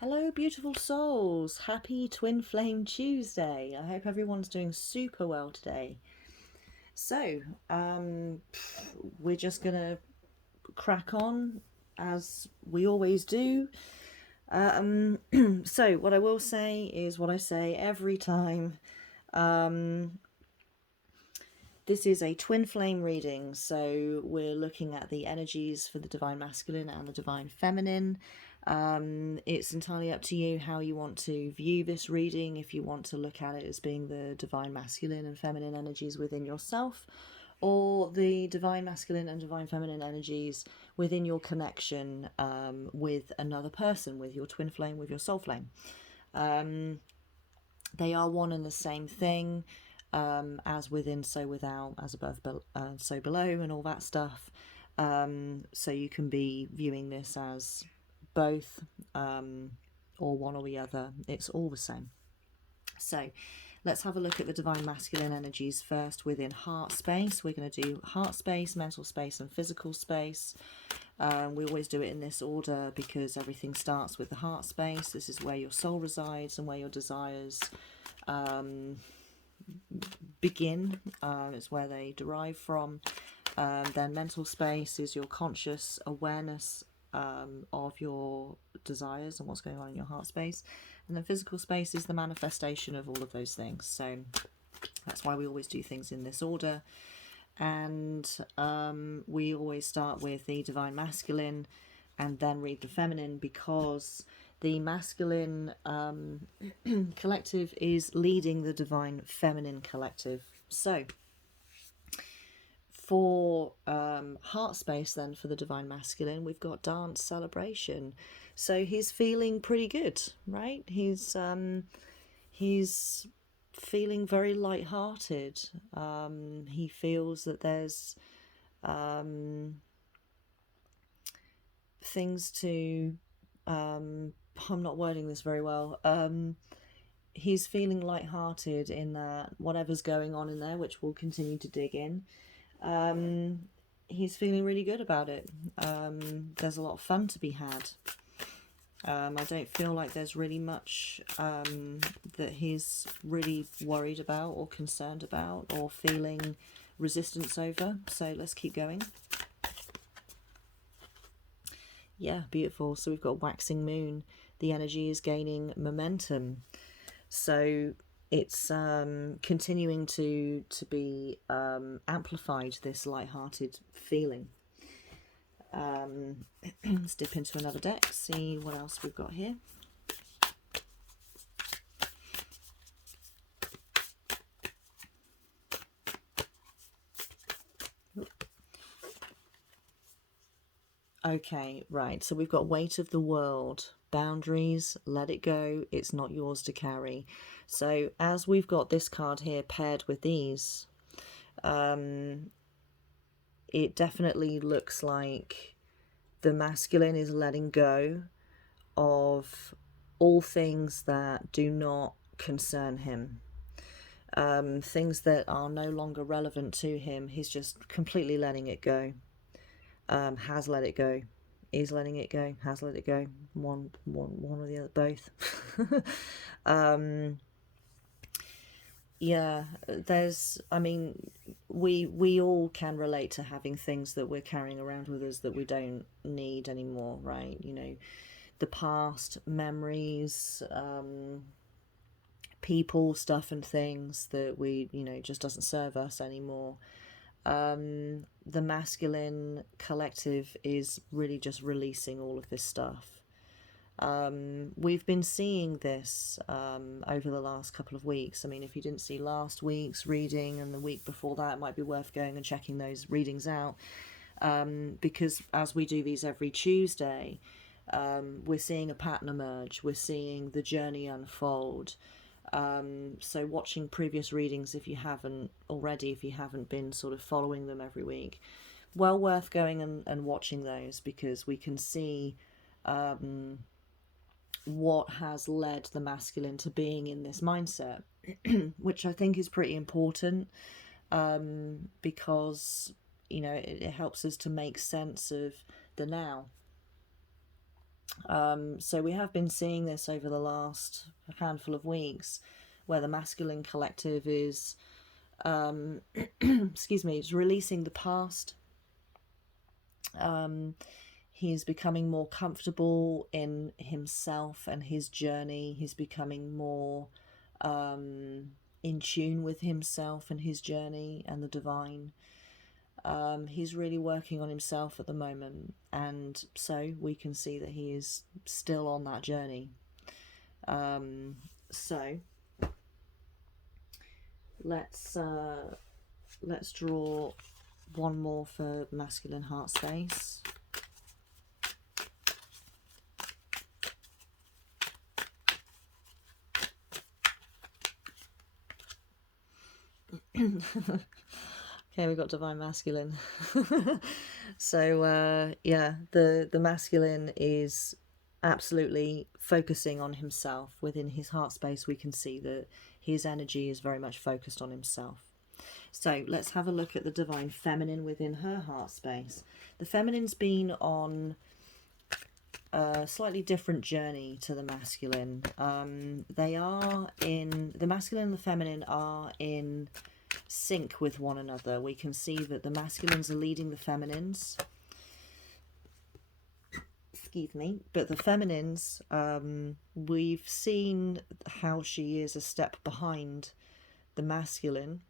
Hello, beautiful souls. Happy Twin Flame Tuesday. I hope everyone's doing super well today. So, we're just gonna crack on as we always do. So, what I will say is what I say every time. This is a twin flame reading, so we're looking at the energies for the divine masculine and the divine feminine. It's entirely up to you how you want to view this reading, if you want to look at it as being the divine masculine and feminine energies within yourself, or the divine masculine and divine feminine energies within your connection with another person, with your twin flame, with your soul flame. They are one and the same thing. As within, so without, as above, so below, and all that stuff. So you can be viewing this as both, or one or the other. It's all the same. So let's have a look at the divine masculine energies first within heart space. We're going to do heart space, mental space, and physical space. We always do it in this order because everything starts with the heart space. This is where your soul resides and where your desires begin. It's where they derive from. Then mental space is your conscious awareness of your desires and what's going on in your heart space. And then physical space is the manifestation of all of those things. So that's why we always do things in this order. And we always start with the divine masculine and then read the feminine, because the masculine collective is leading the divine feminine collective. So for heart space, then, for the divine masculine, we've got dance, celebration. So he's feeling pretty good, right? He's feeling very light-hearted. He feels that there's things to I'm not wording this very well. He's feeling light-hearted in that whatever's going on in there, which we'll continue to dig in, he's feeling really good about it. There's a lot of fun to be had. I don't feel like there's really much that he's really worried about or concerned about or feeling resistance over. So let's keep going. Yeah, beautiful. So we've got waxing moon. The energy is gaining momentum. So it's continuing to be amplified, this light-hearted feeling. Let's dip into another deck, see what else we've got here. Okay, right, so we've got weight of the world, boundaries, let it go, it's not yours to carry. So as we've got this card here paired with these, it definitely looks like the masculine is letting go of all things that do not concern him. Things that are no longer relevant to him, he's just completely letting it go. Has let it go, is letting it go, has let it go. One or the other, both. Yeah, there's, I mean, we all can relate to having things that we're carrying around with us that we don't need anymore, right? You know, the past, memories, people, stuff and things that we, just doesn't serve us anymore. The masculine collective is really just releasing all of this stuff. We've been seeing this over the last couple of weeks. I mean, if you didn't see last week's reading and the week before that, it might be worth going and checking those readings out, because as we do these every Tuesday, we're seeing a pattern emerge. We're seeing the journey unfold. So watching previous readings, if you haven't already, if you haven't been sort of following them every week, well worth going and watching those, because we can see what has led the masculine to being in this mindset, which I think is pretty important, because, it helps us to make sense of the now. So we have been seeing this over the last handful of weeks, where the masculine collective is, excuse me, is releasing the past. He's becoming more comfortable in himself and his journey. He's becoming more in tune with himself and his journey and the divine. He's really working on himself at the moment, and so we can see that he is still on that journey. So let's draw one more for masculine heart space. Okay, we got divine masculine. So yeah, the masculine is absolutely focusing on himself. Within his heart space, we can see that his energy is very much focused on himself. So let's have a look at the divine feminine within her heart space. The feminine's been on a slightly different journey to the masculine. They are in, the masculine and the feminine are in sync with one another. We can see that the masculines are leading the feminines. Excuse me. But the feminines, we've seen how she is a step behind the masculine,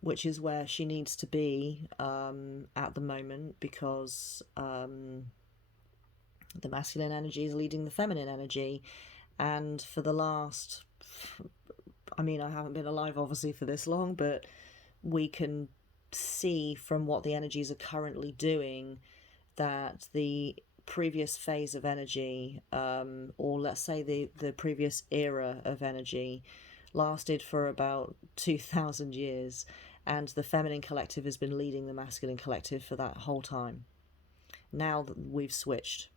which is where she needs to be at the moment, because the masculine energy is leading the feminine energy. And for the last, I mean, I haven't been alive obviously for this long, but we can see from what the energies are currently doing that the previous phase of energy, or let's say the previous era of energy, lasted for about 2,000 years, and the feminine collective has been leading the masculine collective for that whole time. Now that we've switched.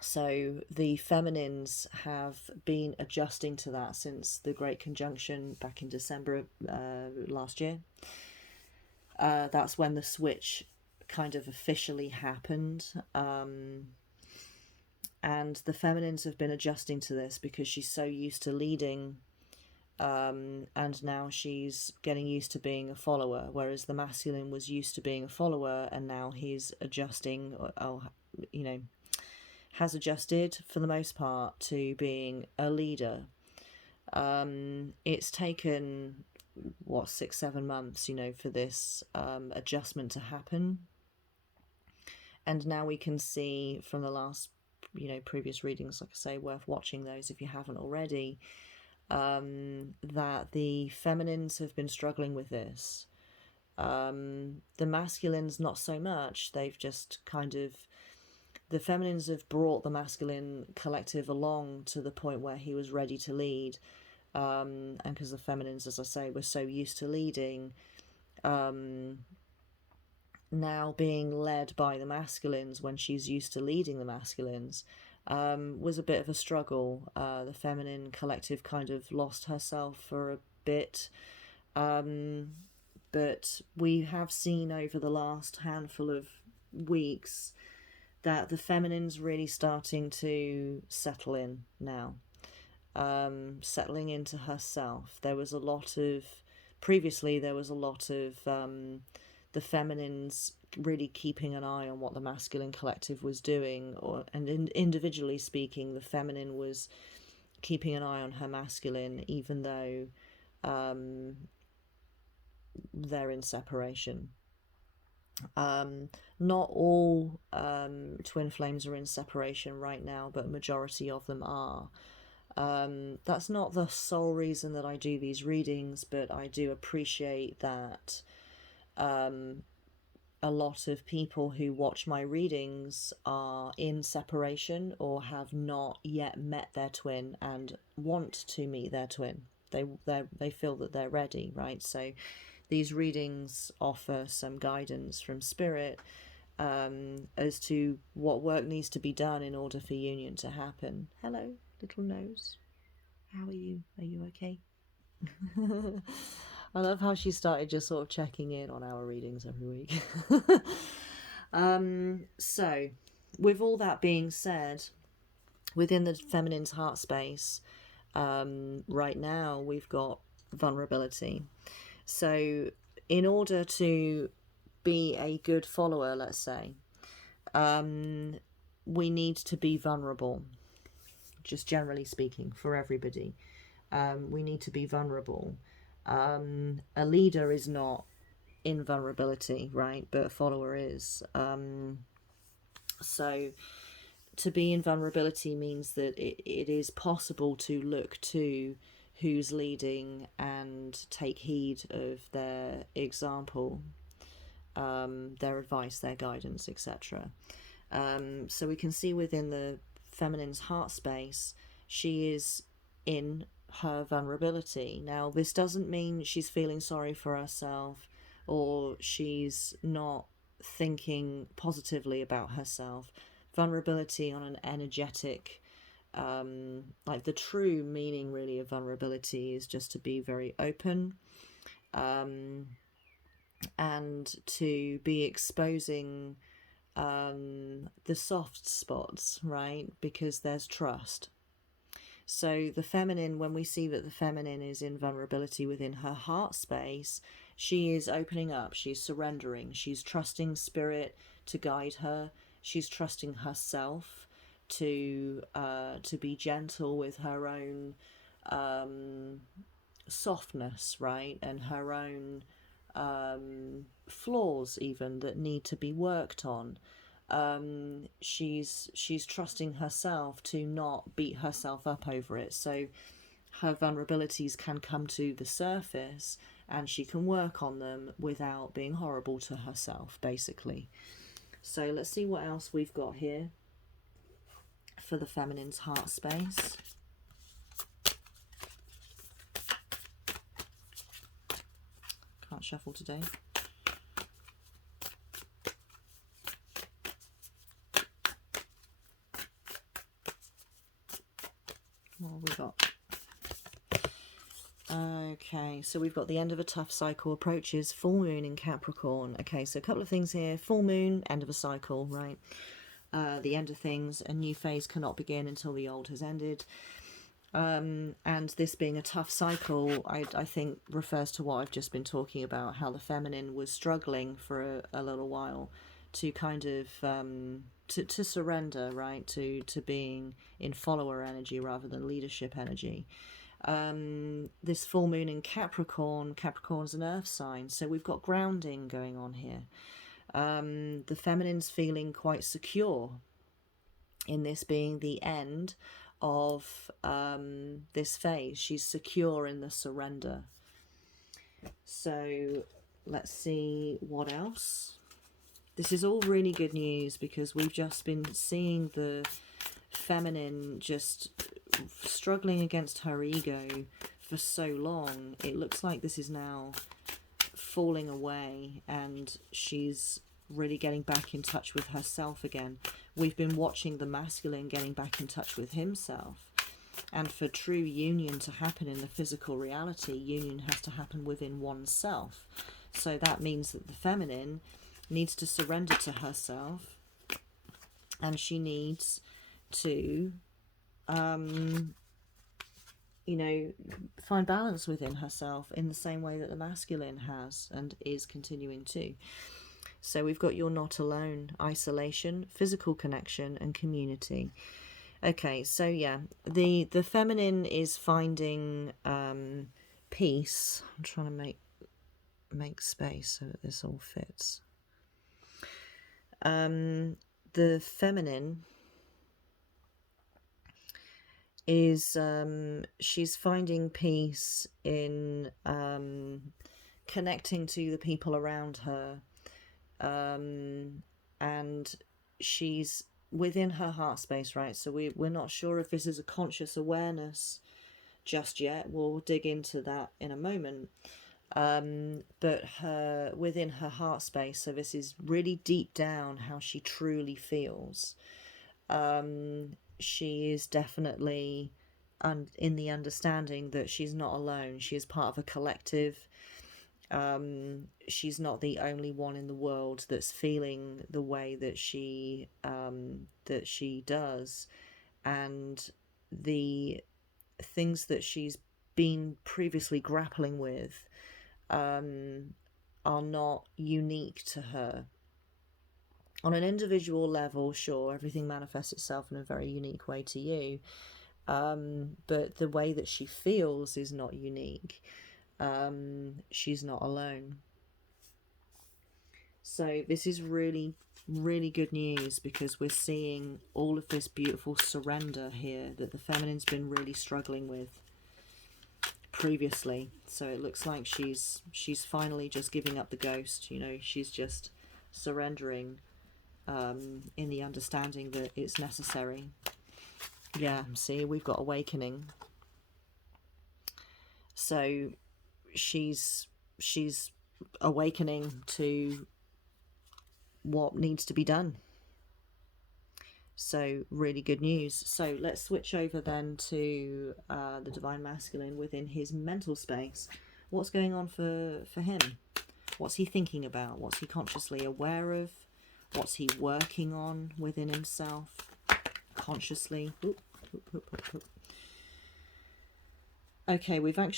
So the feminines have been adjusting to that since the Great Conjunction back in December last year. That's when the switch kind of officially happened. And the feminines have been adjusting to this because she's so used to leading, and now she's getting used to being a follower, whereas the masculine was used to being a follower, and now he's adjusting, has adjusted for the most part to being a leader. It's taken 6-7 months, for this adjustment to happen, and now we can see from the last previous readings, like I say, worth watching those if you haven't already, that the feminines have been struggling with this. The masculines not so much. They've just the feminines have brought the masculine collective along to the point where he was ready to lead, and because the feminines, as I say, were so used to leading, now being led by the masculines when she's used to leading the masculines, was a bit of a struggle. The feminine collective kind of lost herself for a bit, but we have seen over the last handful of weeks that the feminine's really starting to settle in now, settling into herself. Previously there was a lot of the feminines really keeping an eye on what the masculine collective was doing, and individually speaking, the feminine was keeping an eye on her masculine, even though they're in separation. Not all twin flames are in separation right now, but a majority of them are. That's not the sole reason that I do these readings, but I do appreciate that a lot of people who watch my readings are in separation or have not yet met their twin and want to meet their twin. They feel that they're ready, right? So these readings offer some guidance from spirit as to what work needs to be done in order for union to happen. Hello, little nose. How are you? Are you okay? I love how she started just sort of checking in on our readings every week. So, with all that being said, within the feminine's heart space, right now we've got vulnerability. So, in order to be a good follower, let's say, we need to be vulnerable, just generally speaking, for everybody. We need to be vulnerable. A leader is not in vulnerability, right? But a follower is. So to be in vulnerability means that it is possible to look to who's leading and take heed of their example, their advice, their guidance, etc. So we can see within the feminine's heart space, she is in her vulnerability. Now, this doesn't mean she's feeling sorry for herself or she's not thinking positively about herself. Vulnerability on an energetic, like the true meaning really of vulnerability is just to be very open, and to be exposing the soft spots, right? Because there's trust. So the feminine, when we see that the feminine is in vulnerability within her heart space, she is opening up, she's surrendering, she's trusting spirit to guide her, she's trusting herself to be gentle with her own softness, right? And her own flaws even that need to be worked on. She's trusting herself to not beat herself up over it. So her vulnerabilities can come to the surface and she can work on them without being horrible to herself, basically. So let's see what else we've got here for the feminine's heart space. Can't shuffle today. What have we got? Okay, so we've got the end of a tough cycle approaches, full moon in Capricorn. Okay, so a couple of things here. Full moon, end of a cycle, right? The end of things, a new phase cannot begin until the old has ended. And this being a tough cycle, I think refers to what I've just been talking about, how the feminine was struggling for a little while to kind of to surrender, right, to being in follower energy rather than leadership energy. This full moon in Capricorn's an earth sign, so we've got grounding going on here. The feminine's feeling quite secure in this being the end of this phase. She's secure in the surrender. So let's see what else. This is all really good news because we've just been seeing the feminine just struggling against her ego for so long. It looks like this is now falling away and she's really getting back in touch with herself again. We've been watching the masculine getting back in touch with himself. And for true union to happen in the physical reality, union has to happen within oneself. So that means that the feminine needs to surrender to herself and she needs to find balance within herself in the same way that the masculine has and is continuing to. So we've got you're not alone, isolation, physical connection, and community. Okay, so yeah, the feminine is finding peace. I'm trying to make space so that this all fits. The feminine is she's finding peace in connecting to the people around her, and she's within her heart space, right? So we're not sure if this is a conscious awareness just yet. We'll dig into that in a moment. But her within her heart space, so this is really deep down how she truly feels. She is definitely in the understanding that she's not alone. She is part of a collective, She's not the only one in the world that's feeling the way that she does, and the things that she's been previously grappling with are not unique to her. On an individual level, sure, everything manifests itself in a very unique way to you, but the way that she feels is not unique. She's not alone. So this is really, really good news, because we're seeing all of this beautiful surrender here that the feminine's been really struggling with previously. So it looks like she's finally just giving up the ghost. You know, she's just surrendering in the understanding that it's necessary. Yeah, see, we've got awakening. So she's awakening to what needs to be done. So really good news. So let's switch over then to the Divine Masculine within his mental space. What's going on for him? What's he thinking about? What's he consciously aware of? What's he working on within himself consciously? Okay, we've got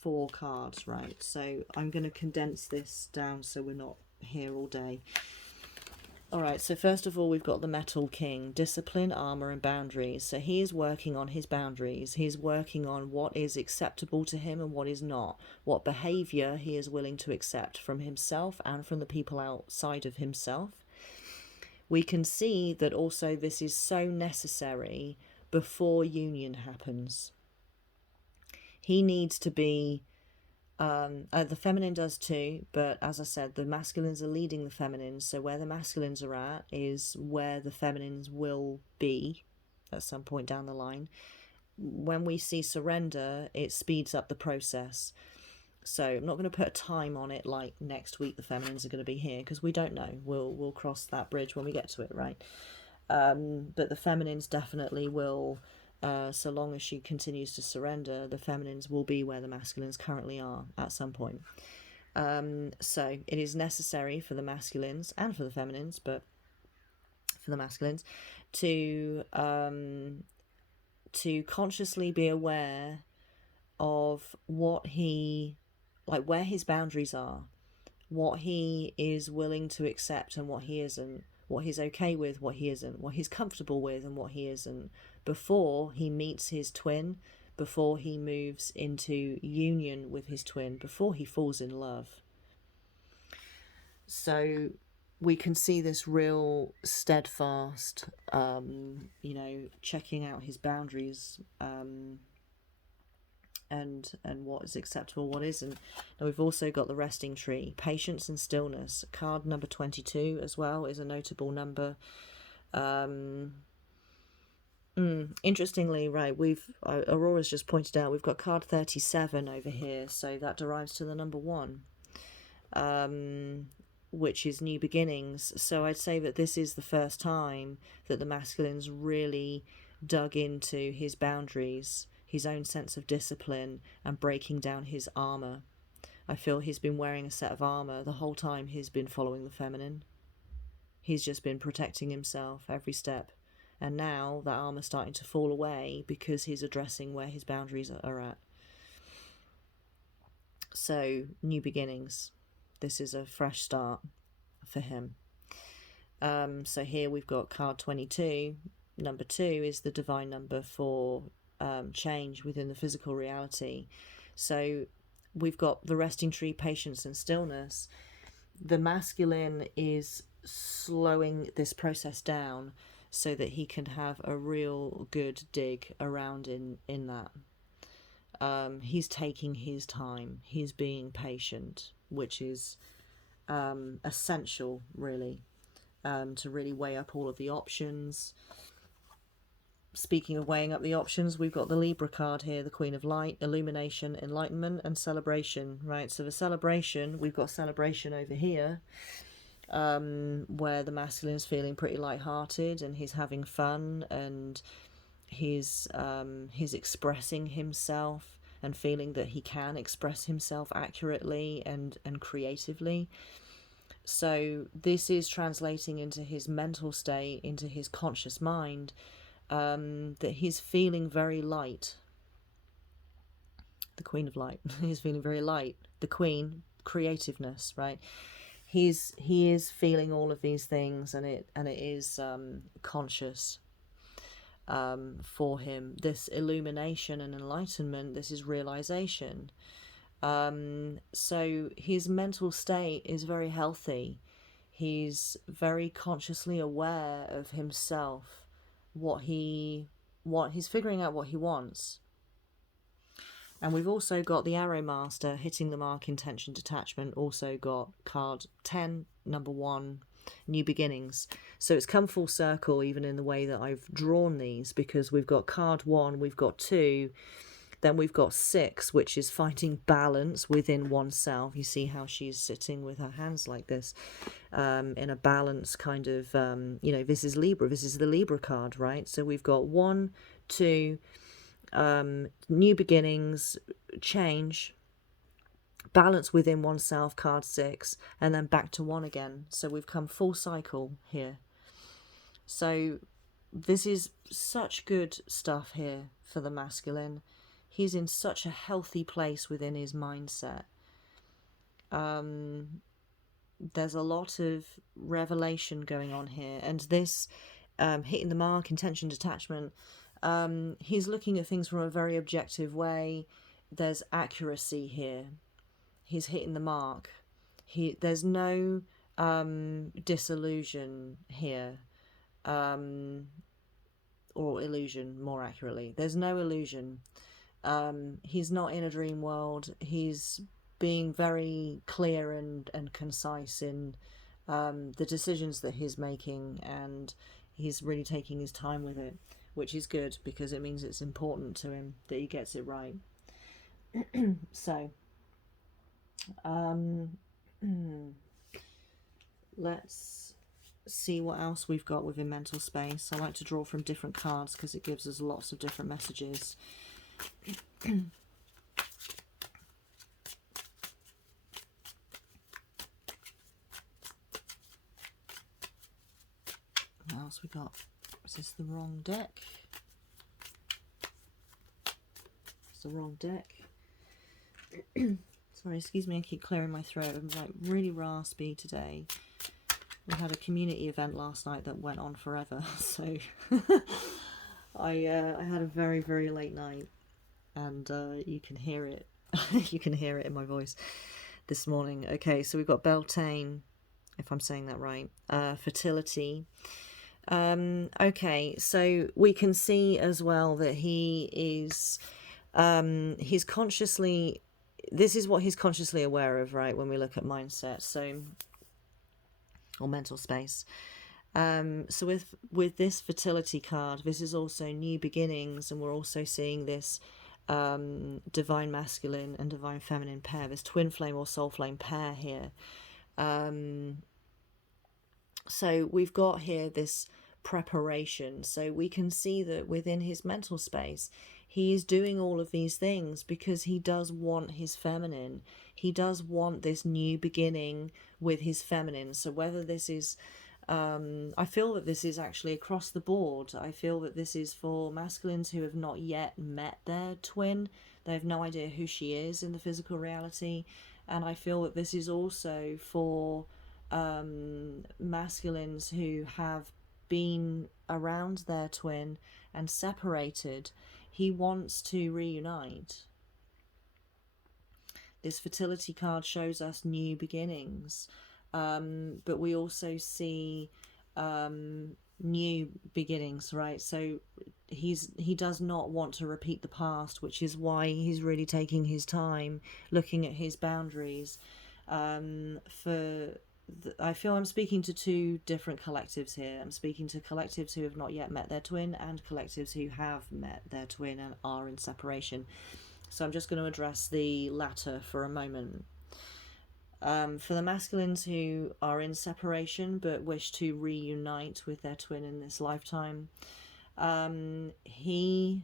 4 cards, right? So I'm going to condense this down so we're not here all day. All right, so first of all, we've got the Metal King, discipline, armor, and boundaries. So he is working on his boundaries. He's working on what is acceptable to him and what is not, what behavior he is willing to accept from himself and from the people outside of himself. We can see that also this is so necessary before union happens. He needs to be, the feminine does too, but as I said, the masculines are leading the feminines. So where the masculines are at is where the feminines will be at some point down the line. When we see surrender, it speeds up the process. So I'm not going to put a time on it like next week the feminines are going to be here, because we don't know. We'll cross that bridge when we get to it, right? But the feminines definitely will, so long as she continues to surrender, the feminines will be where the masculines currently are at some point. So it is necessary for the masculines and for the feminines, but for the masculines to consciously be aware of what he, like, where his boundaries are, what he is willing to accept and what he isn't, what he's okay with, what he isn't, what he's comfortable with and what he isn't, before he meets his twin, before he moves into union with his twin, before he falls in love. So we can see this real steadfast, checking out his boundaries, and what is acceptable, what isn't. Now we've also got the resting tree, patience and stillness. Card number 22 as well is a notable number. Interestingly, right, Aurora's just pointed out we've got card 37 over here, so that derives to the number 1, which is new beginnings. So I'd say that this is the first time that the masculines really dug into his boundaries, his own sense of discipline, and breaking down his armor. I feel he's been wearing a set of armor the whole time he's been following the feminine. He's just been protecting himself every step. And now that armor's starting to fall away because he's addressing where his boundaries are at. So, new beginnings. This is a fresh start for him. So here we've got card 22. Number 2 is the divine number for change within the physical reality. So we've got the resting tree, patience and stillness. The masculine is slowing this process down so that he can have a real good dig around in that. He's taking his time. He's being patient, which is essential, really, to really weigh up all of the options. Speaking of weighing up the options, we've got the Libra card here, the Queen of Light, illumination, enlightenment, and celebration, right? So the celebration, we've got celebration over here, where the masculine is feeling pretty lighthearted and he's having fun and he's expressing himself and feeling that he can express himself accurately and creatively. So this is translating into his mental state, into his conscious mind, that he's feeling very light. The Queen of Light. He's feeling very light. The Queen, creativeness, right? He is feeling all of these things, and it is conscious for him. This illumination and enlightenment, this is realization. So his mental state is very healthy. He's very consciously aware of himself, he's figuring out what he wants. And we've also got the Arrow Master, hitting the mark, intention, detachment. Also got card 10, number 1, new beginnings. So it's come full circle even in the way that I've drawn these, because we've got card 1, we've got 2, then we've got 6, which is finding balance within oneself. You see how she's sitting with her hands like this, in a balance kind of, this is Libra, this is the Libra card, right? So we've got 1, 2, new beginnings, change, balance within oneself, card 6, and then back to 1 again. So we've come full cycle here. So this is such good stuff here for the masculine. He's in such a healthy place within his mindset. There's a lot of revelation going on here, and this hitting the mark, intention, detachment, he's looking at things from a very objective way. There's accuracy here. He's hitting the mark. There's no disillusion here, or illusion, more accurately. There's no illusion. He's not in a dream world. He's being very clear and concise in the decisions that he's making, and he's really taking his time with it, which is good because it means it's important to him that he gets it right. So, let's see what else we've got within mental space. I like to draw from different cards because it gives us lots of different messages. What else we got? Is this the wrong deck? It's the wrong deck. Sorry, excuse me, I keep clearing my throat. I'm like really raspy today. We had a community event last night that went on forever, so I had a very, very late night, and you can hear it. You can hear it in my voice this morning. Okay, so we've got Beltane, if I'm saying that right. Fertility. Okay, so we can see as well that he is, he's consciously, this is what he's consciously aware of, right, when we look at mindset, so, or mental space. So with this fertility card, this is also new beginnings, and we're also seeing this divine masculine and divine feminine pair, this twin flame or soul flame pair here. So we've got here this preparation. So we can see that within his mental space, he is doing all of these things because he does want his feminine. He does want this new beginning with his feminine. So whether this is, I feel that this is actually across the board. I feel that this is for masculines who have not yet met their twin. They have no idea who she is in the physical reality. And I feel that this is also for masculines who have been around their twin and separated. He wants to reunite. This fertility card shows us new beginnings, but we also see new beginnings, right? So he does not want to repeat the past, which is why he's really taking his time looking at his boundaries. I feel I'm speaking to two different collectives here. I'm speaking to collectives who have not yet met their twin and collectives who have met their twin and are in separation. So I'm just going to address the latter for a moment. For the masculines who are in separation but wish to reunite with their twin in this lifetime, He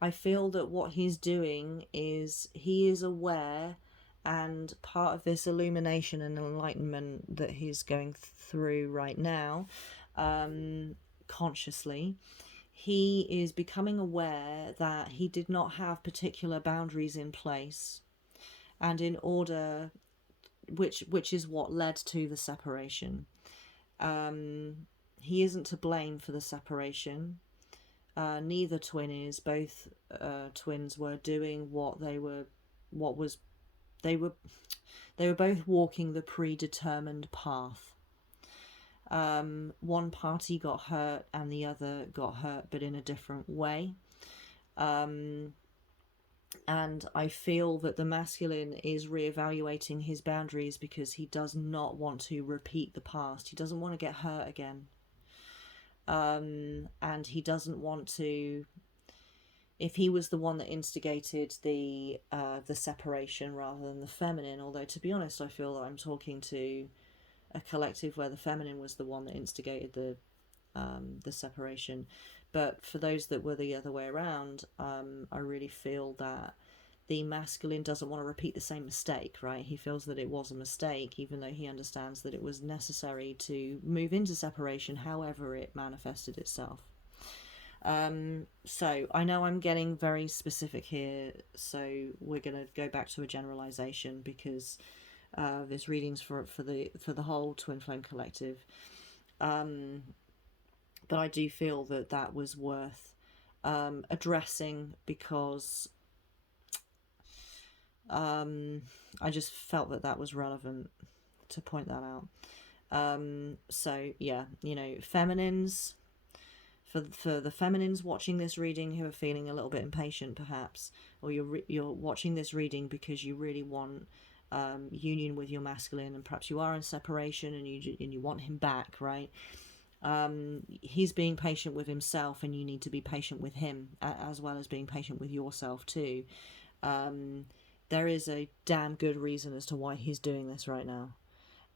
I feel that what he's doing is he is aware, and part of this illumination and enlightenment that he's going through right now, consciously, he is becoming aware that he did not have particular boundaries in place, and in order, which is what led to the separation. He isn't to blame for the separation. Neither twin is. Both twins were doing what was they were they were both walking the predetermined path. One party got hurt and the other got hurt, but in a different way. And I feel that the masculine is reevaluating his boundaries because he does not want to repeat the past. He doesn't want to get hurt again. And he doesn't want to. If he was the one that instigated the separation rather than the feminine, although to be honest, I feel that I'm talking to a collective where the feminine was the one that instigated the separation. But for those that were the other way around, I really feel that the masculine doesn't want to repeat the same mistake, right? He feels that it was a mistake, even though he understands that it was necessary to move into separation, however it manifested itself. So I know I'm getting very specific here, so we're going to go back to a generalization because there's readings for the whole Twin Flame Collective. But I do feel that that was worth addressing because I just felt that that was relevant to point that out. So yeah, feminines, for the feminines watching this reading who are feeling a little bit impatient perhaps, or you're watching this reading because you really want union with your masculine, and perhaps you are in separation and you want him back, right? He's being patient with himself, and you need to be patient with him as well as being patient with yourself too. There is a damn good reason as to why he's doing this right now,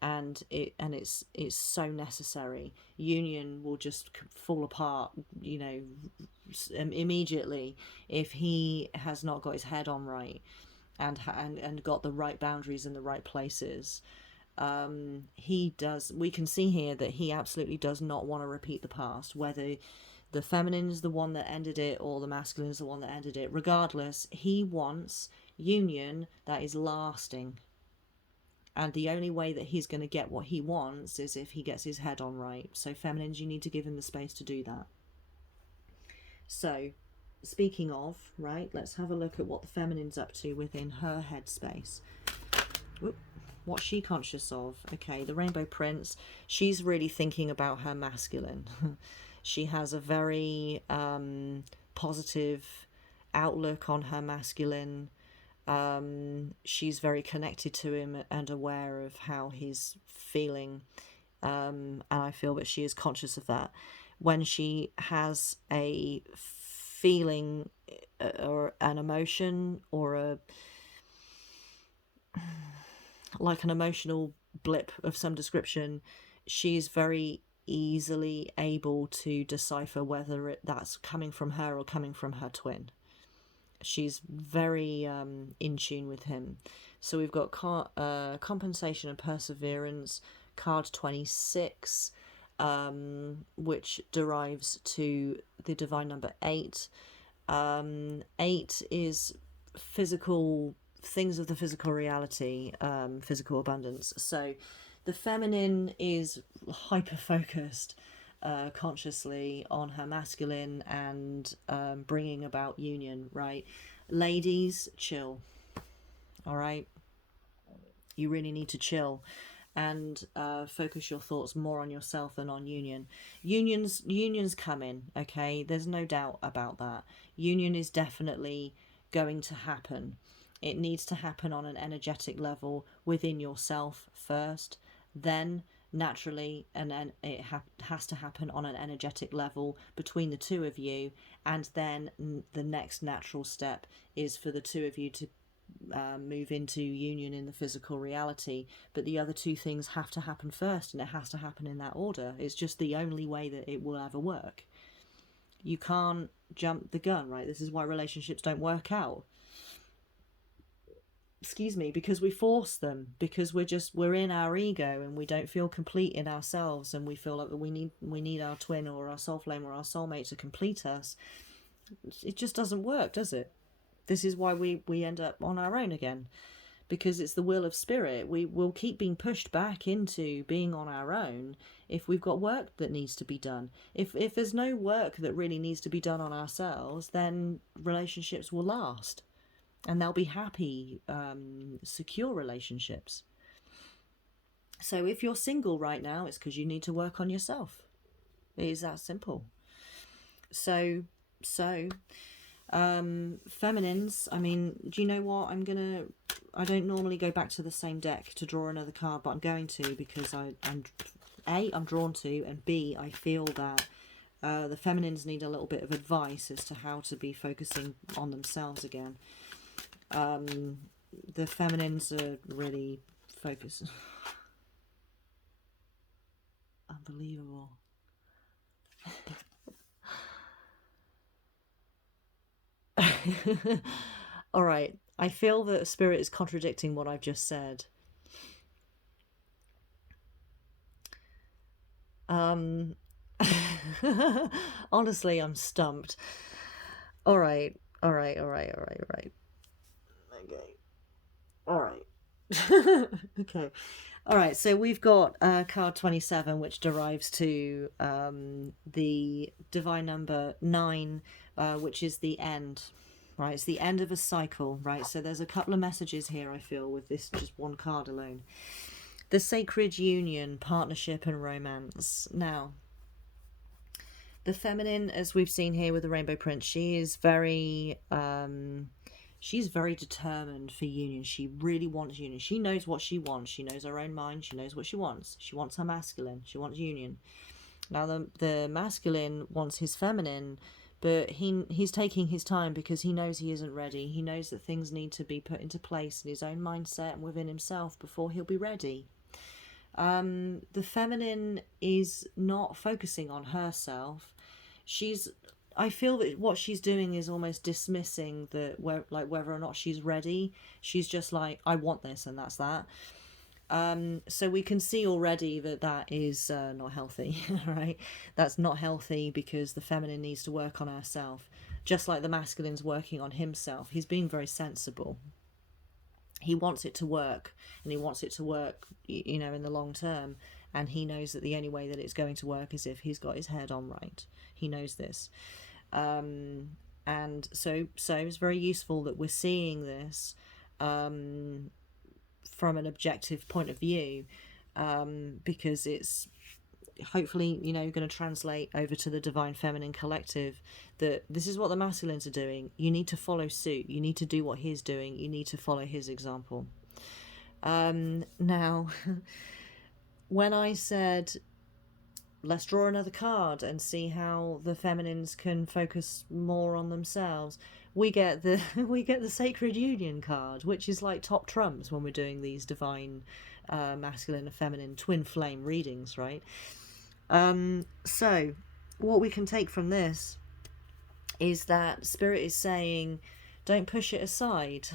and it's so necessary. Union will just fall apart, immediately if he has not got his head on right and got the right boundaries in the right places. We can see here that he absolutely does not want to repeat the past, whether the feminine is the one that ended it or the masculine is the one that ended it. Regardless, he wants union that is lasting, and the only way that he's going to get what he wants is if he gets his head on right. So feminines, you need to give him the space to do that. So speaking of, right, let's have a look at what the feminine's up to within her headspace. Whoop. What's she conscious of? Okay, the Rainbow Prince, she's really thinking about her masculine. She has a very positive outlook on her masculine. She's very connected to him and aware of how he's feeling. And I feel that she is conscious of that. When she has a feeling or an emotion or an emotional blip of some description, she's very easily able to decipher whether that's coming from her or coming from her twin. She's very in tune with him. So we've got compensation and perseverance, card 26, which derives to the divine number 8. 8 is physical things of the physical reality, physical abundance. So the feminine is hyper focused consciously on her masculine and bringing about union, right? Ladies, chill. All right, you really need to chill and focus your thoughts more on yourself than on union. Unions come in, okay? There's no doubt about that. Union is definitely going to happen. It needs to happen on an energetic level within yourself first, then naturally, and then it has to happen on an energetic level between the two of you, and then the next natural step is for the two of you to move into union in the physical reality, but the other two things have to happen first, and it has to happen in that order. It's just the only way that it will ever work. You can't jump the gun, right? This is why relationships don't work out. Excuse me, because we force them, because we're in our ego and we don't feel complete in ourselves, and we feel like we need our twin or our soul flame or our soulmate to complete us. It just doesn't work, does it? This is why we end up on our own again, because it's the will of spirit. We will keep being pushed back into being on our own if we've got work that needs to be done. If there's no work that really needs to be done on ourselves, then relationships will last, and they'll be happy, secure relationships. So if you're single right now, it's because you need to work on yourself. It is that simple. So feminines, I mean, do you know what? I don't normally go back to the same deck to draw another card, but I'm going to, because I'm drawn to, and B, I feel that the feminines need a little bit of advice as to how to be focusing on themselves again. The feminines are really focused. Unbelievable. All right. I feel that spirit is contradicting what I've just said. Honestly, I'm stumped. All right. All right. All right. All right. All right. Okay. All right. Okay. All right. So we've got card 27, which derives to the divine number 9, which is the end. Right, it's the end of a cycle, right? So there's a couple of messages here, I feel, with this just one card alone. The sacred union, partnership, and romance. Now, the feminine, as we've seen here with the Rainbow Prince, she's very determined for union. She really wants union. She knows what she wants. She knows her own mind. She knows what she wants. She wants her masculine. She wants union. Now, the masculine wants his feminine, but he's taking his time because he knows he isn't ready. He knows that things need to be put into place in his own mindset and within himself before he'll be ready. The feminine is not focusing on herself. I feel that what she's doing is almost dismissing whether or not she's ready. She's just like, I want this, and that's that. So we can see already that is not healthy, right? That's not healthy, because the feminine needs to work on herself, just like the masculine's working on himself. He's being very sensible. He wants it to work, and he wants it to work, in the long term. And he knows that the only way that it's going to work is if he's got his head on right. He knows this. And so it's very useful that we're seeing this from an objective point of view, because it's hopefully going to translate over to the Divine Feminine Collective, that this is what the masculines are doing. You need to follow suit. You need to do what he's doing. You need to follow his example. Now, when I said let's draw another card and see how the feminines can focus more on themselves, we get the Sacred Union card, which is like top trumps when we're doing these divine masculine and feminine twin flame readings, right? So what we can take from this is that spirit is saying, don't push it aside.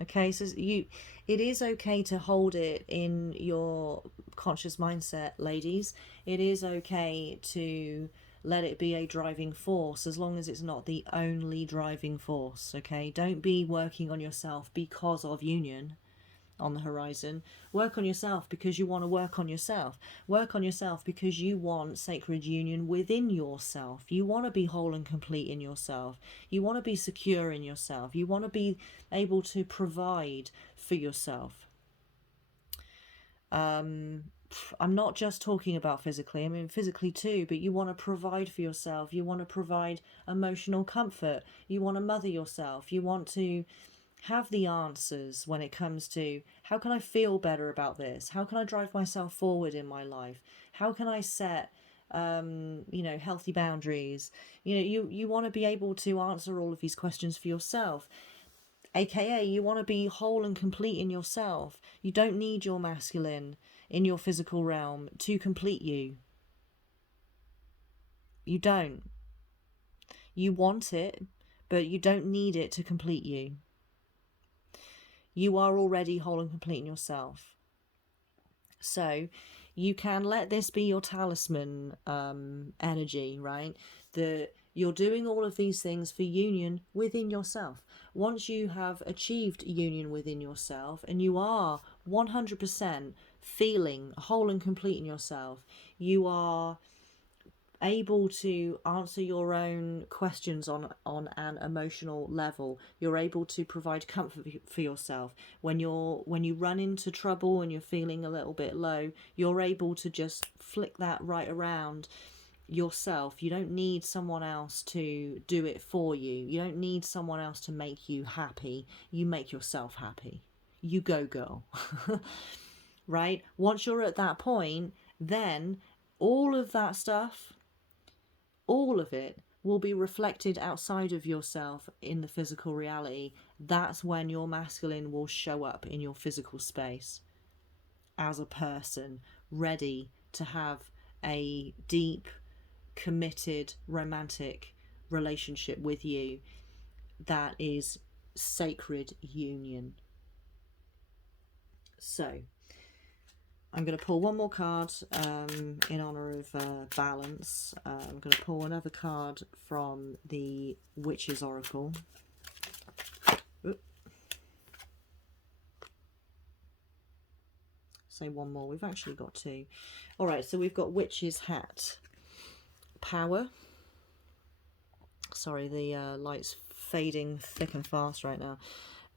Okay, so it is okay to hold it in your conscious mindset, ladies. It is okay to let it be a driving force, as long as it's not the only driving force. Okay, don't be working on yourself because of union on the horizon. Work on yourself because you want to work on yourself. Work on yourself because you want sacred union within yourself. You want to be whole and complete in yourself. You want to be secure in yourself. You want to be able to provide for yourself. I'm not just talking about physically, I mean physically too, but you want to provide for yourself. You want to provide emotional comfort. You want to mother yourself. You want to have the answers when it comes to, how can I feel better about this? How can I drive myself forward in my life? How can I set healthy boundaries? You want to be able to answer all of these questions for yourself. AKA, you want to be whole and complete in yourself. You don't need your masculine in your physical realm to complete you. You don't. You want it, but you don't need it to complete you. You are already whole and complete in yourself. So you can let this be your talisman energy, right? That you're doing all of these things for union within yourself. Once you have achieved union within yourself and you are 100% feeling whole and complete in yourself, you are able to answer your own questions on an emotional level. You're able to provide comfort for yourself when you run into trouble and you're feeling a little bit low. You're able to just flick that right around yourself. You don't need someone else to do it for you. You don't need someone else to make you happy. You make yourself happy. You go, girl. Right? Once you're at that point, then all of that stuff, all of it will be reflected outside of yourself in the physical reality. That's when your masculine will show up in your physical space as a person ready to have a deep, committed, romantic relationship with you that is sacred union. So I'm going to pull one more card in honor of balance. I'm going to pull another card from the Witch's Oracle. Oop. Say one more. We've actually got two. All right, so we've got Witch's Hat. Power. Sorry, the light's fading thick and fast right now.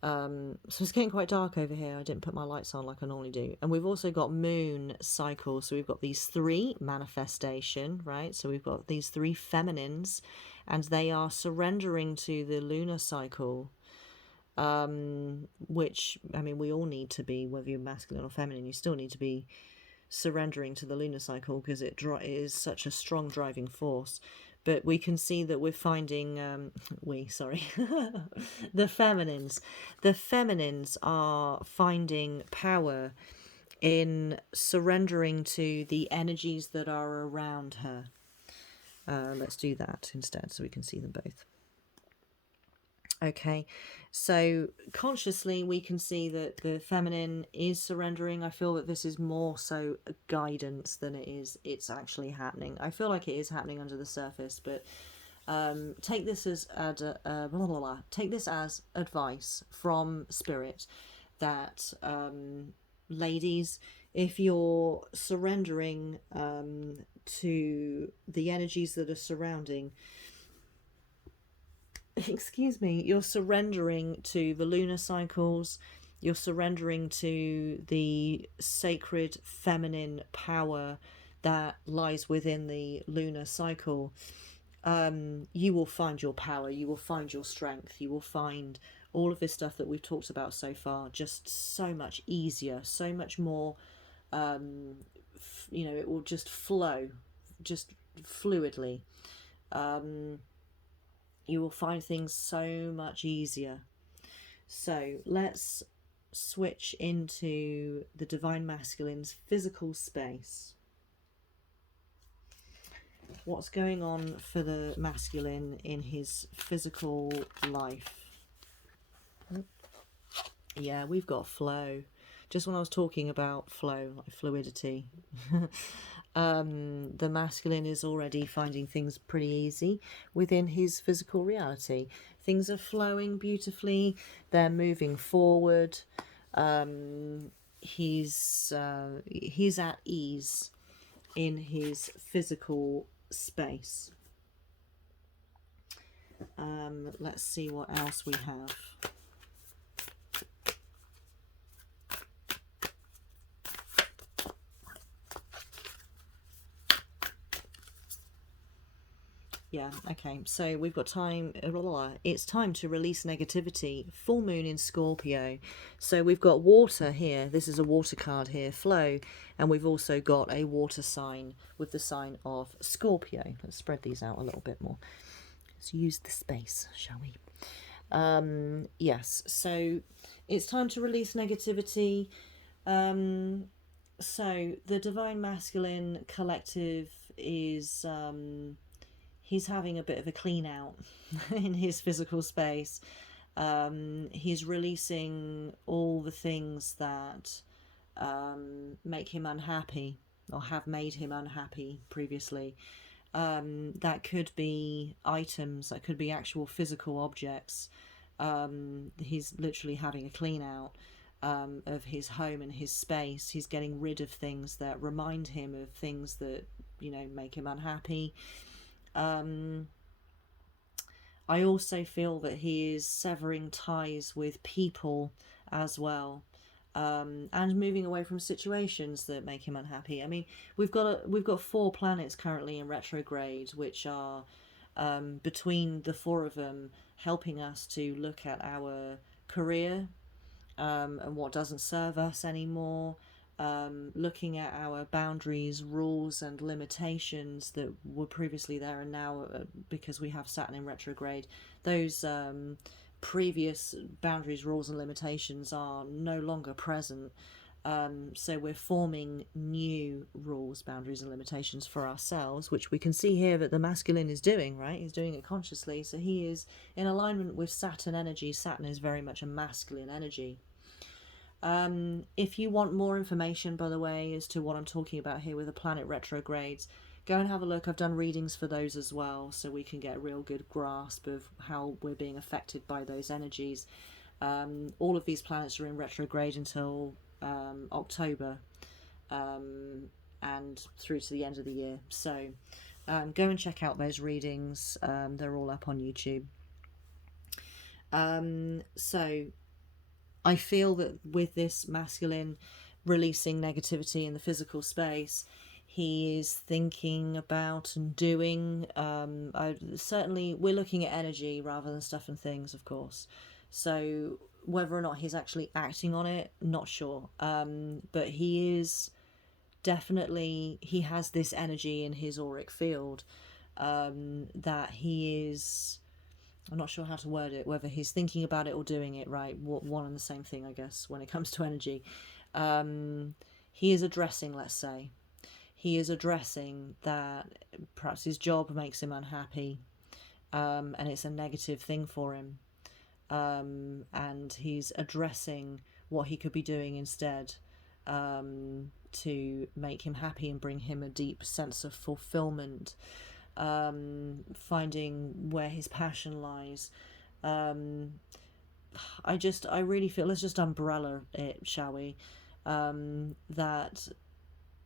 So it's getting quite dark over here. I didn't put my lights on like I normally do. And we've also got moon cycles. So we've got these three: manifestation, right? So we've got these three feminines, and they are surrendering to the lunar cycle, which, I mean, we all need to be, whether you're masculine or feminine, you still need to be surrendering to the lunar cycle because it is such a strong driving force. But we can see that we're finding, the feminines are finding power in surrendering to the energies that are around her. Let's do that instead so we can see them both. Okay, so consciously we can see that the feminine is surrendering. I feel that this is more so a guidance than it's actually happening. I feel like it is happening under the surface, but take this as take this as advice from spirit that ladies, if you're surrendering to the energies that are surrounding, you're surrendering to the lunar cycles, you're surrendering to the sacred feminine power that lies within the lunar cycle, you will find your power, you will find your strength, you will find all of this stuff that we've talked about so far just so much easier, so much more, it will just flow, just fluidly. You will find things so much easier. So let's switch into the Divine Masculine's physical space. What's going on for the masculine in his physical life? Yeah, we've got flow. Just when I was talking about flow, like fluidity, the masculine is already finding things pretty easy within his physical reality. Things are flowing beautifully. They're moving forward. He's at ease in his physical space. Let's see what else we have. Yeah, okay, so we've got time, it's time to release negativity, full moon in Scorpio. So we've got water here, this is a water card here, flow, and we've also got a water sign with the sign of Scorpio. Let's spread these out a little bit more. Let's use the space, shall we? Yes, so it's time to release negativity. So the Divine Masculine Collective is he's having a bit of a clean out in his physical space. He's releasing all the things that make him unhappy or have made him unhappy previously. That could be items, that could be actual physical objects. He's literally having a clean out of his home and his space. He's getting rid of things that remind him of things that, make him unhappy. I also feel that he is severing ties with people as well, and moving away from situations that make him unhappy. I mean, we've got 4 planets currently in retrograde, which are between the 4 of them helping us to look at our career, and what doesn't serve us anymore. Looking at our boundaries, rules, and limitations that were previously there, and now, because we have Saturn in retrograde, those previous boundaries, rules, and limitations are no longer present. So we're forming new rules, boundaries, and limitations for ourselves, which we can see here that the masculine is doing, right? He's doing it consciously. So he is in alignment with Saturn energy. Saturn is very much a masculine energy. If you want more information, by the way, as to what I'm talking about here with the planet retrogrades, go and have a look. I've done readings for those as well, so we can get a real good grasp of how we're being affected by those energies. All of these planets are in retrograde until October, and through to the end of the year. So go and check out those readings. They're all up on YouTube. So I feel that with this masculine releasing negativity in the physical space, he is thinking about and doing. Certainly, we're looking at energy rather than stuff and things, of course. So whether or not he's actually acting on it, not sure. But he is definitely, he has this energy in his auric field, that he is, I'm not sure how to word it, whether he's thinking about it or doing it, right? One and the same thing, I guess, when it comes to energy. He is addressing, let's say, he is addressing that perhaps his job makes him unhappy, and it's a negative thing for him. And he's addressing what he could be doing instead, to make him happy and bring him a deep sense of fulfillment. Finding where his passion lies. I really feel, let's just umbrella it, shall we? That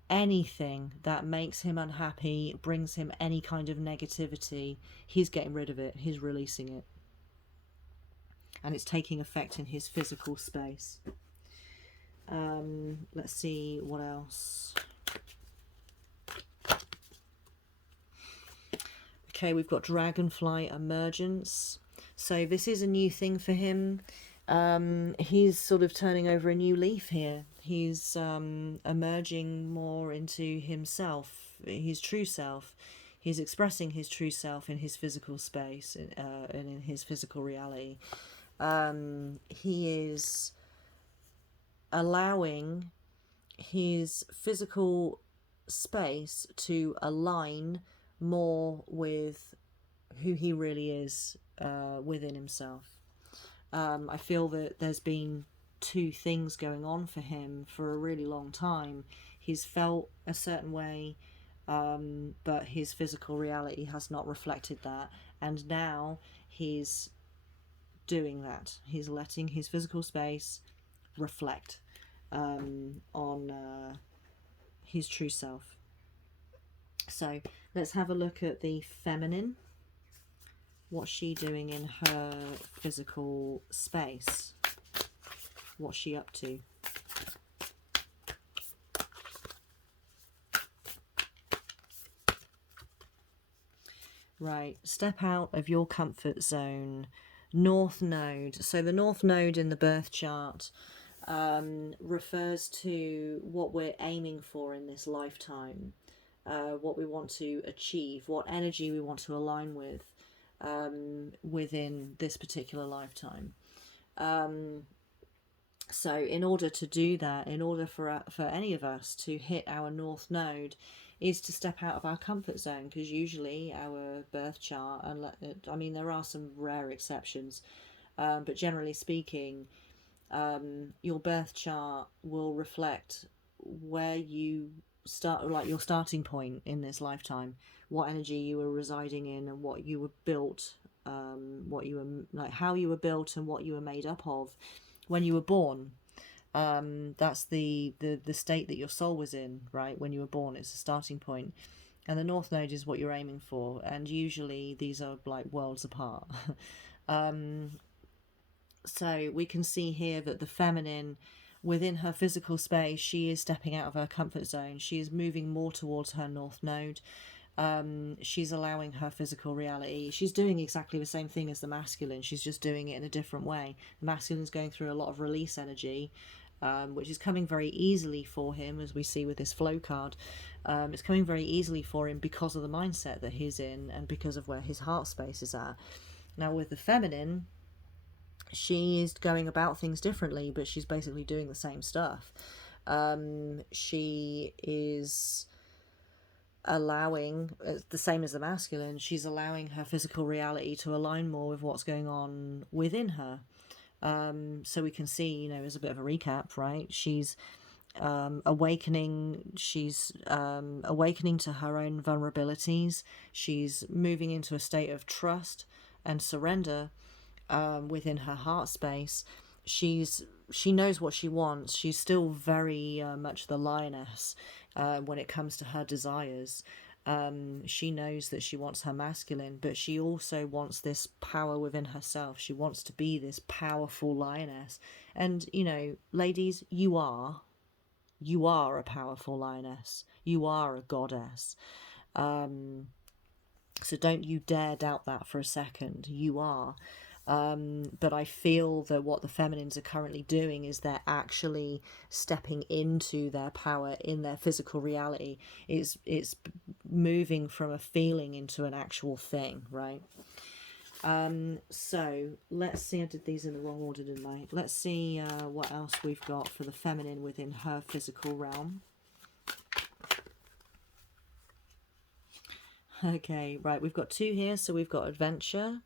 anything that makes him unhappy, brings him any kind of negativity, he's getting rid of it, he's releasing it. And it's taking effect in his physical space. Let's see what else. Okay, we've got Dragonfly Emergence. So this is a new thing for him. He's sort of turning over a new leaf here. He's emerging more into himself, his true self. He's expressing his true self in his physical space, and in his physical reality. He is allowing his physical space to align more with who he really is, within himself. I feel that there's been 2 things going on for him for a really long time. He's felt a certain way, but his physical reality has not reflected that, and now he's doing that. He's letting his physical space reflect on his true self. So let's have a look at the feminine. What's she doing in her physical space? What's she up to? Right, step out of your comfort zone. North Node. So the North Node in the birth chart refers to what we're aiming for in this lifetime, what we want to achieve, what energy we want to align with. within this particular lifetime. So in order to do that, in order for any of us to hit our North Node, is to step out of our comfort zone, because usually our birth chart, I mean, there are some rare exceptions, but generally speaking, your birth chart will reflect where you start, like your starting point in this lifetime, what energy you were residing in, and what you were built, what you were like, how you were built, and what you were made up of when you were born. That's the state that your soul was in, right? When you were born, it's a starting point. And the North Node is what you're aiming for. And usually these are like worlds apart. So we can see here that the feminine, within her physical space, she is stepping out of her comfort zone. She is moving more towards her North Node. She's allowing her physical reality. She's doing exactly the same thing as the masculine. She's just doing it in a different way. The masculine's going through a lot of release energy, which is coming very easily for him, as we see with this flow card. It's coming very easily for him because of the mindset that he's in and because of where his heart space is at. Now with the feminine, she is going about things differently, but she's basically doing the same stuff. She is allowing, the same as the masculine, she's allowing her physical reality to align more with what's going on within her. So we can see, you know, as a bit of a recap, right? She's awakening. She's awakening to her own vulnerabilities. She's moving into a state of trust and surrender within her heart space. She knows what she wants. She's still very much the lioness when it comes to her desires. She knows that she wants her masculine, but she also wants this power within herself. She wants to be this powerful lioness. And, you know, ladies, you are a powerful lioness. You are a goddess. So don't you dare doubt that for a second. You are. But I feel that what the feminines are currently doing is they're actually stepping into their power in their physical reality. It's moving from a feeling into an actual thing, right? So let's see, I did these in the wrong order, didn't I? Let's see what else we've got for the feminine within her physical realm. Okay, right, we've got two here. So we've got adventure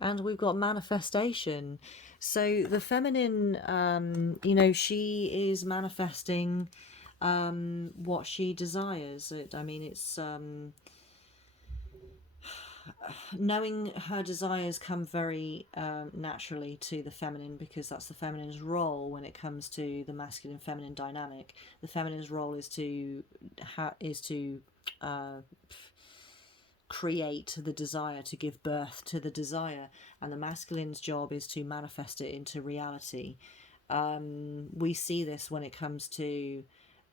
and we've got manifestation. So the feminine, you know, she is manifesting what she desires. I mean, it's knowing her desires come very naturally to the feminine, because that's the feminine's role when it comes to the masculine feminine dynamic. The feminine's role is to create the desire, to give birth to the desire, and the masculine's job is to manifest it into reality. We see this when it comes to you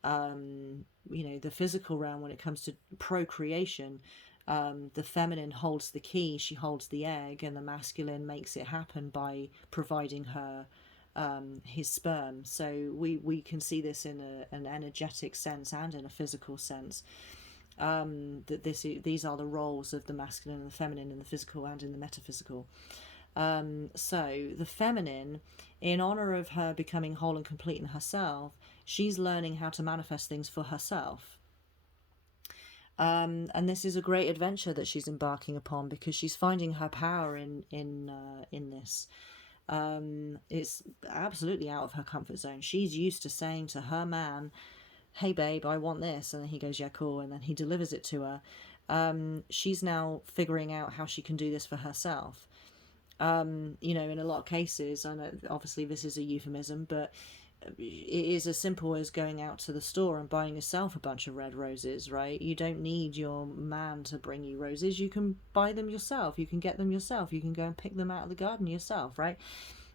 know, the physical realm. When it comes to procreation, the feminine holds the key, she holds the egg, and the masculine makes it happen by providing her his sperm. So we can see this in an energetic sense and in a physical sense. That these are the roles of the masculine and the feminine in the physical and in the metaphysical. So the feminine, in honor of her becoming whole and complete in herself, she's learning how to manifest things for herself. And this is a great adventure that she's embarking upon, because she's finding her power in this. It's absolutely out of her comfort zone. She's used to saying to her man, "Hey babe, I want this," and then he goes, "Yeah, cool," and then he delivers it to her. She's now figuring out how she can do this for herself. You know, in a lot of cases, I know obviously this is a euphemism, but it is as simple as going out to the store and buying yourself a bunch of red roses, right? You don't need your man to bring you roses. You can buy them yourself. You can get them yourself. You can go and pick them out of the garden yourself, right?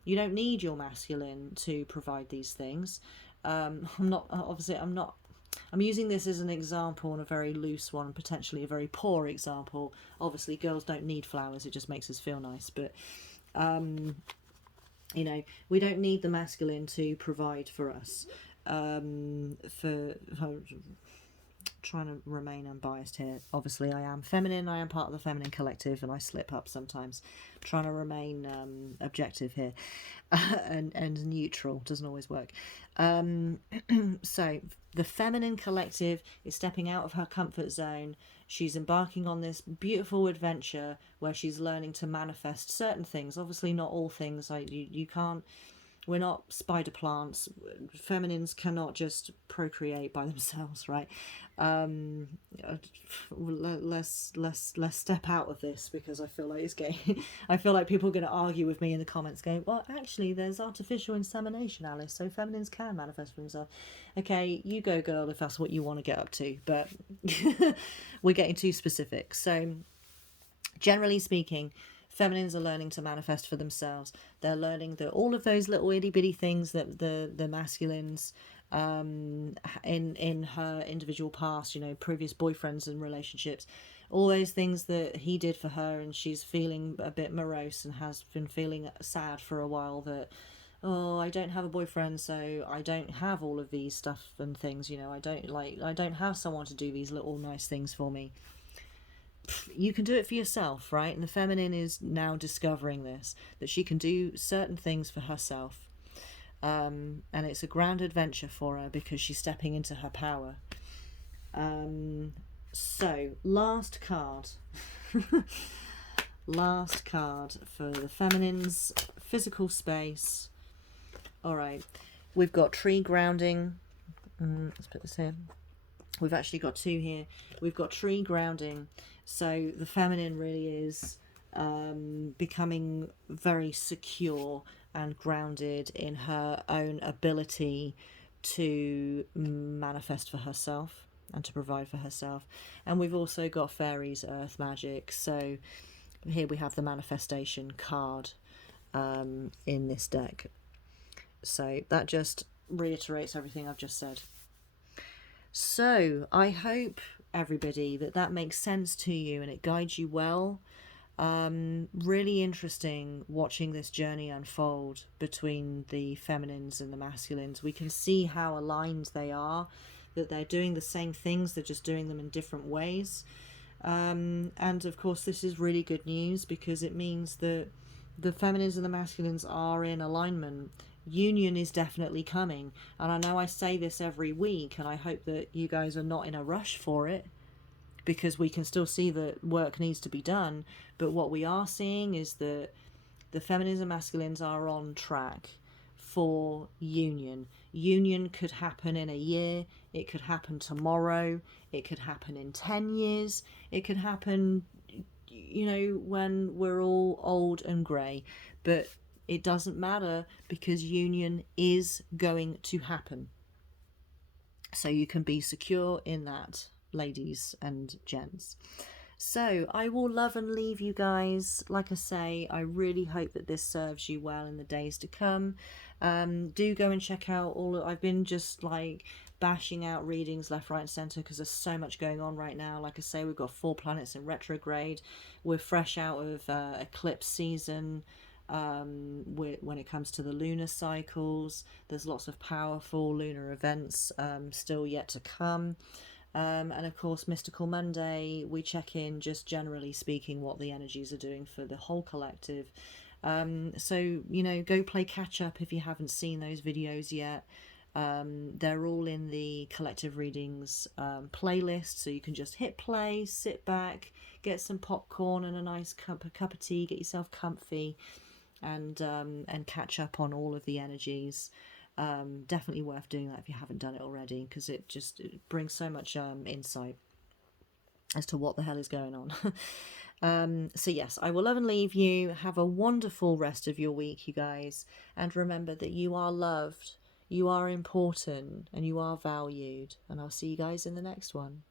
You don't need your masculine to provide these things. I'm using this as an example, and a very loose one, potentially a very poor example. Obviously, girls don't need flowers, it just makes us feel nice. But, you know, we don't need the masculine to provide for us, for trying to remain unbiased here. Obviously, I am feminine. I am part of the feminine collective, and I slip up sometimes. I'm trying to remain objective here, and neutral doesn't always work. So the feminine collective is stepping out of her comfort zone. She's embarking on this beautiful adventure where she's learning to manifest certain things. Obviously, not all things. Like you can't. We're not spider plants. Feminines cannot just procreate by themselves, right? Let's step out of this, because I feel like it's getting. I feel like people are going to argue with me in the comments, going, "Well, actually, there's artificial insemination, Alice. So feminines can manifest for themselves." Okay, you go, girl, if that's what you want to get up to. But we're getting too specific. So, generally speaking, feminines are learning to manifest for themselves. They're learning that all of those little itty bitty things that the masculines in her individual past, you know, previous boyfriends and relationships, all those things that he did for her, and she's feeling a bit morose and has been feeling sad for a while that, oh, I don't have a boyfriend, so I don't have all of these stuff and things, you know, I don't have someone to do these little nice things for me. You can do it for yourself, right? And the feminine is now discovering this, that she can do certain things for herself. And it's a grand adventure for her because she's stepping into her power. So, last card. Last card for the feminine's physical space. All right. We've got tree grounding. Let's put this here. We've actually got two here. We've got tree grounding. So the feminine really is becoming very secure and grounded in her own ability to manifest for herself and to provide for herself. And we've also got fairies, earth magic. So here we have the manifestation card in this deck. So that just reiterates everything I've just said. So I hope, everybody, that makes sense to you and it guides you well. Really interesting watching this journey unfold between the feminines and the masculines. We can see how aligned they are, that they're doing the same things, they're just doing them in different ways. And of course this is really good news, because it means that the feminines and the masculines are in alignment. Union is definitely coming, and I know I say this every week, and I hope that you guys are not in a rush for it, because we can still see that work needs to be done. But what we are seeing is that the feminines and masculines are on track for union. Union could happen in a year, it could happen tomorrow, it could happen in 10 years, it could happen, you know, when we're all old and grey. But it doesn't matter, because union is going to happen. So you can be secure in that, ladies and gents. So I will love and leave you guys. Like I say, I really hope that this serves you well in the days to come. Do go and check out I've been just like bashing out readings left, right and centre, because there's so much going on right now. Like I say, we've got 4 planets in retrograde. We're fresh out of eclipse season. When it comes to the lunar cycles, there's lots of powerful lunar events still yet to come. And of course, Mystical Monday, we check in, just generally speaking, what the energies are doing for the whole collective. So, you know, go play catch up if you haven't seen those videos yet. They're all in the collective readings playlist, so you can just hit play, sit back, get some popcorn and a nice cup of tea, get yourself comfy, and catch up on all of the energies. Definitely worth doing that if you haven't done it already, because it brings so much insight as to what the hell is going on. So yes, I will love and leave you. Have a wonderful rest of your week, you guys, and remember that you are loved, you are important, and you are valued, and I'll see you guys in the next one.